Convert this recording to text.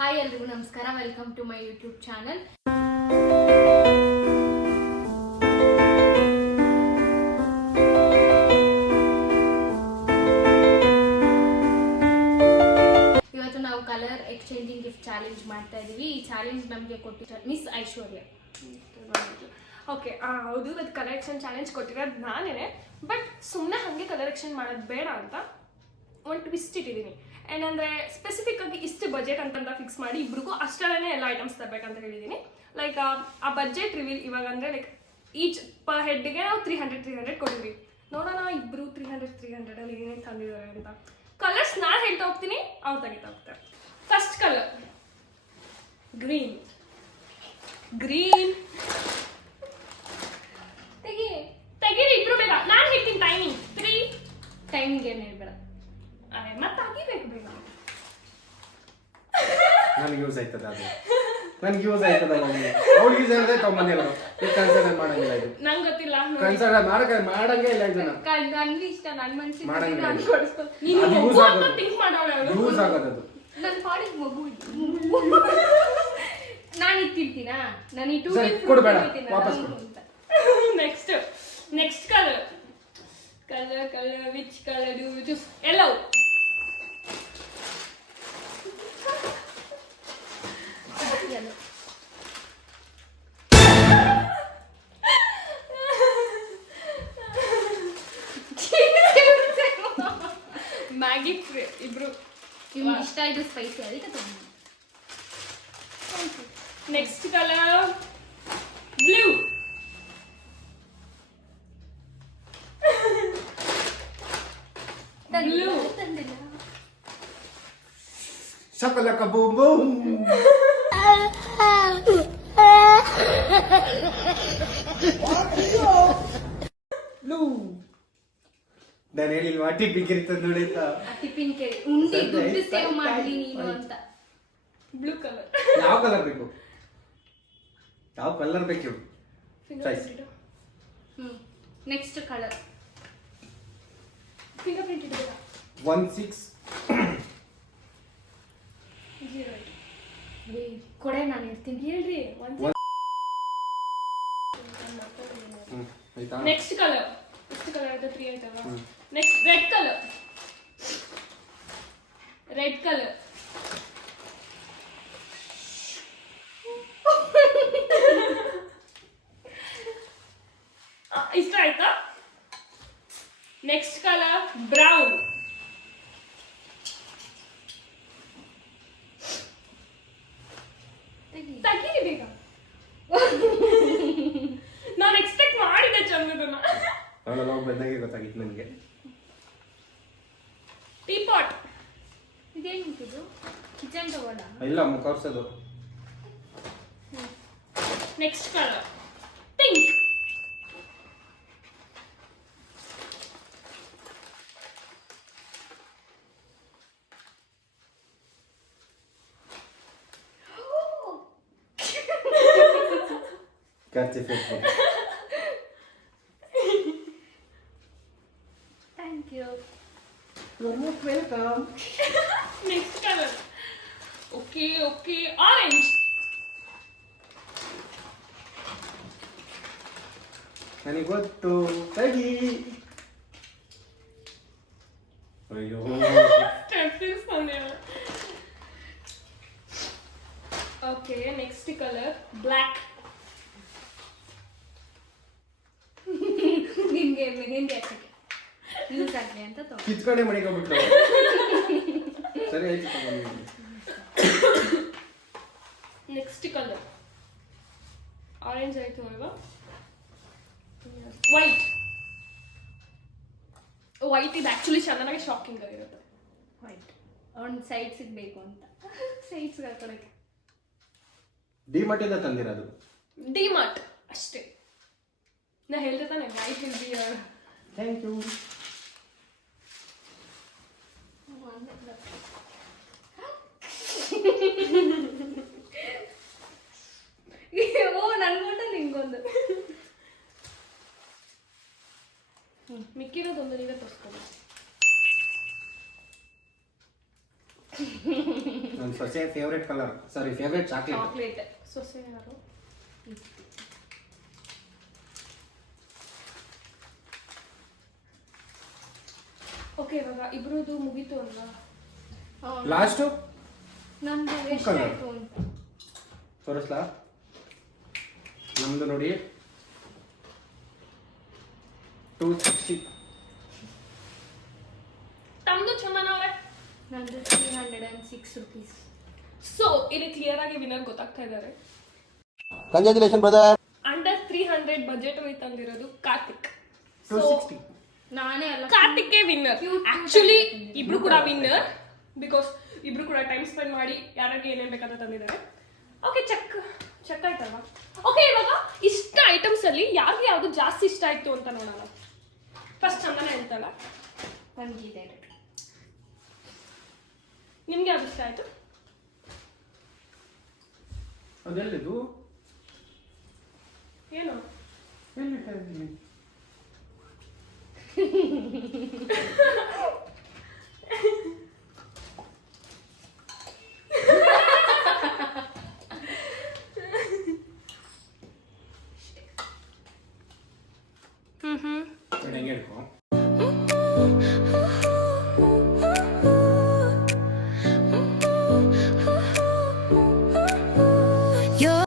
Hi ಎಲ್ರಿಗೂ ನಮಸ್ಕಾರ, welcome to my YouTube channel. ಇವತ್ತು ನಾವು ಕಲರ್ ಎಕ್ಸ್ಚೇಂಜಿಂಗ್ ಗಿಫ್ಟ್ ಚಾಲೆಂಜ್ ಮಾಡ್ತಾ ಇದೀವಿ. ಈ ಚಾಲೆಂಜ್ ನಮಗೆ ಕೊಟ್ಟಿದ್ದಾರೆ ಮಿಸ್ ಐಶ್ವರ್ಯ. ಓಕೆ, ಹೌದು, ಇವತ್ತು ಕಲರ್ ಎಕ್ಸ್ಚೇಂಜ್ ಚಾಲೆಂಜ್ ಕೊಟ್ಟಿರೋದು ನಾನೇ. ಬಟ್ ಸುಮ್ಮನೆ ಹಾಗೆ ಕಲರ್ ಎಕ್ಸ್ಚೇಂಜ್ ಮಾಡೋದು ಬೇಡ ಅಂತ ಒಂದು ಟ್ವಿಸ್ಟ್ ಇಟ್ಟಿದ್ದೀನಿ. ಏನಂದರೆ ಸ್ಪೆಸಿಫಿಕ್ ಆಗಿ ಇಷ್ಟು ಬಜೆಟ್ ಅಂತ ಫಿಕ್ಸ್ ಮಾಡಿ ಇಬ್ರಿಗೂ ಅಷ್ಟರಲ್ಲೇ ಎಲ್ಲ ಐಟಮ್ಸ್ ತರಬೇಕಂತ ಹೇಳಿದ್ದೀನಿ. ಲೈಕ್ ಆ ಬಜೆಟ್ ರಿವೀಲ್ ಇವಾಗ ಅಂದರೆ ಲೈಕ್ ಈಚ್ ಪರ್ ಹೆಡ್ಗೆ ನಾವು 300 ಕೊಟ್ಟಿದ್ವಿ. ನೋಡೋಣ ಇಬ್ಬರು 300 ಅಲ್ಲಿ ಏನೇನು ತಂದಿದ್ದಾರೆ ಅಂತ. ಕಲರ್ಸ್ ನಾನು ಹೇಳ್ತಾ ಹೋಗ್ತೀನಿ, ಅವ್ರು ತೆಗಿತಾ ಹೋಗ್ತಾರೆ. First colour green. ತೆಗೀರಿ ಇಬ್ರು ಬೇಗ. ನಾನು ಹೇಳ್ತೀನಿ ಟೈಮಿಂಗ್ 3. ಟೈಮಿಂಗ್ ಏನು ಹೇಳ್ಬೇಡ, ಮತ್ತೆ ತೆಗಿಬೇಕು ಬೇಗ. ನನಗೆ ಯೂಸ್ ಆಯ್ತದ ಅದು, ನನಗೆ ಯೂಸ್ ಆಯ್ತದ. ಅವ್ಳಿಗೆ ಯೂಸ್ ಆದ್ರೆ ತೊಂಬಂದಿರೋದು. ಇದು ಕನ್ಸಿಡರ್ ಮಾಡಂಗಿಲ್ಲ, ಇದು ನಂಗೆ ಗೊತ್ತಿಲ್ಲ. ಕನ್ಸಿಡರ್ ಮಾಡಂಗೇ ಇಲ್ಲ ಇದನ್ನ. ನನ್ಗೆ ಇಷ್ಟ, ನನ್ನ ಮನಸ್ಸಿಗೆ ಮಾಡಂಗಿಲ್ಲ. ನಾನು ಕೊಡಿಸ್ಕೊಂಡು ನೀನು ಅದು ಯೂಸ್ ಆಗೋದು, ಥಿಂಕ್ ಮಾಡೋಣ. ಯೂಸ್ ಆಗೋದು. ನನ್ನ ಪಾಡಿಗೆ ಮಗು ನಾನು ಇಟ್ಟಿರ್ತೀನಾ, ನಾನು ಈ 2 ಸರಿ, ಕೊಡ್ಬೇಡ, ವಾಪಸ್ ಕೊಡು. Next colour which colour you choose? Yellow. Maggi ಇಬ್ರು ನಿಮ್ಗೆ ಇಷ್ಟ ಇದು ಸ್ಪೈಸಿ, ಅದಕ್ಕೆ ತಗೊಂಡು. Next colour blue. Blue Shakalaka Boom Boom. Blue. ನಾನು ಹೇಳಿಲ್ವಾ ಟಿಪ್ಪಿಗೆ ಇರ್ತದೆ ನೋಡಿ ಅಂತ. ಟಿಫಿನ್ ಕೇಳಿ ಉಂಡಿ ದುಡ್ಡು ಸೇವ್ ಮಾಡಲಿ ನೀನು ಅಂತ. Blue colour. ಯಾವ ಕಲರ್ ಬೇಕು? ಯಾವ ಕಲರ್ ಬೇಕು? Choice. Next colour finger print ಇಡಬೇಕಾ? 16 ಕೊಡೆ, ನಾನು ಇರ್ತೀನಿ. ಹೇಳ್ರಿ. ಆಯ್ತಾ? ನೆಕ್ಸ್ಟ್ ಕಲರ್ ಎಷ್ಟು ಕಲರ್ ಆಯ್ತು? 3 ಆಯ್ತಲ್ಲ. Next red colour. ಇಷ್ಟ ಆಯ್ತಾ? Next colour brown. ತೆಗೀರಿ ಬೇಗ. ನಾನು ಎಕ್ಸ್ಪೆಕ್ಟ್ ಮಾಡಿದ್ದೆ ಚಂದದನ್ನ. ಅವಳೆಲ್ಲ ಬಂದಾಗೆ ಗೊತ್ತಾಗಿತ್ತು ನನಗೆ. Tea pot. ಇದೇನಿದು? ಕಿಚನ್ ಟವಲ? ಇಲ್ಲ, ಮುಖ ಒರ್ಸೋದು. Next colour pink. ಕರ್ಚಿ Facebook. Thank you. Welcome. Next colour okay orange. ನನಗೆ ಗೊತ್ತು, ತಗಿ. ಅಯ್ಯೋ, ಓಕೆ ನೆಕ್ಸ್ಟ್ ಕಲರ್ ಬ್ಲ್ಯಾಕ್. ನಿಮ್ಗೆ ಮೆಹಂದಿ ಹಾಕಕ್ಕೆ ಯೂಸ್ ಆಗಲಿ ಅಂತ ತಗೋ. ಕಿತ್ಕೊಂಡೆ ಮಡಿಕೊಂಡ್ಬಿಟ್ರು. ಸರಿ ಆಯ್ತು, ತಗೊಂಡು. ನೆಕ್ಸ್ಟ್ ಕಲರ್ ಆರೆಂಜ್ ಆಯ್ತು ಅಲ್ವಾ? ವೈಟ್ ಇದು ಆಕ್ಚುಲಿ ಚೆನ್ನಾಗಿ ಶಾಕಿಂಗ್ ಆಗಿರುತ್ತೆ. ವೈಟ್ ಒಂದು ಸೈಡ್ ಸಿಗ್ಬೇಕು ಅಂತ ಸೈಡ್ಸ್ ಹಾಕೊಳಕ್ಕೆ. ಡಿಮಾರ್ಟಿಂದ ತಂದಿರೋದು. ಡಿಮಾರ್ಟ್ ಅಷ್ಟೇ. ನಾ ಹೇಳ್ದೆ ತಾನೆ white will be. Thank you. ಓ ನನ್ಗೊಂಡ ನಿಂಗೊಂದು. ಮಿಕ್ಕಿರೋದೊಂದು ನೀವೇ ತೋರಿಸ್ಕೊಳ್ಳಿ. ನಮ್ಮ ಸೊಸೆ favourite colour sorry favourite chocolate. Chocolate ಸೊಸೆ ಯಾರು? ಓಕೆ ಇವಾಗ ಇಬ್ರದ್ದು ಮುಗೀತು ಅಲ್ವಾ? ಲಾಸ್ಟು ನಮ್ದು colour. ಎಷ್ಟಾಯ್ತು ಅಂತ ತೋರಿಸ್ಲಾ? ನಮ್ದು ನೋಡಿ 260. ತಮ್ದು ಚಂದನವ್ರೆ. ನಂದು 306 rupees. ಸೊ ಇಲ್ಲಿ ಕ್ಲಿಯರ್ ಆಗಿ ವಿನ್ನರ್ ಗೊತ್ತಾಗ್ತಾ ಇದ್ದಾರೆ. Congratulation brother. ಅಂಡರ್ 300 ಬಜೆಟ್ ಅಲ್ಲಿ ತಂದಿರೋದು ಕಾರ್ತಿಕ್. 260. ನಾನೇ ಅಲ್ಲ, ಕಾರ್ತಿಕ್ ವಿನ್ನರ್. Cute ಆಕ್ಚುಲಿ ಆಗಿರುತ್ತೆ. ಇಬ್ರು ಕೂಡ ವಿನ್ನರ್ ಬಿಕಾಸ್ ಇಬ್ರು ಕೂಡ ಟೈಮ್ ಸ್ಪೆಂಡ್ ಮಾಡಿ ಯಾರಿಗೆ ಏನೇನ್ ಬೇಕಾದ ತಂದಿದ್ದಾರೆ. ಓಕೆ ಚೆಕ್ ಆಯ್ತಲ್ವಾ? ಓಕೆ ಇವಾಗ ಇಷ್ಟ ಐಟಮ್ಸ್ ಅಲ್ಲಿ ಯಾರಿಗೆ ಯಾವ್ದು ಜಾಸ್ತಿ ಇಷ್ಟ ಆಯ್ತು ಅಂತ ನೋಡೋಣ. ಫಸ್ಟ್ ಚಂದನ ಹೇಳ್ತಲ್ಲ, ಬಂದಿದೆ. ನಿಮ್ಗೆ ಯಾವ್ದು ಇಷ್ಟ ಆಯ್ತು? ಅದೆಲ್ಲಿದು? ಏನು ಎಲ್ಲಿಟ್ಟಿದ್ದೀನಿ? ಹೆಂಗೆ ಹಿಡ್ಕೊ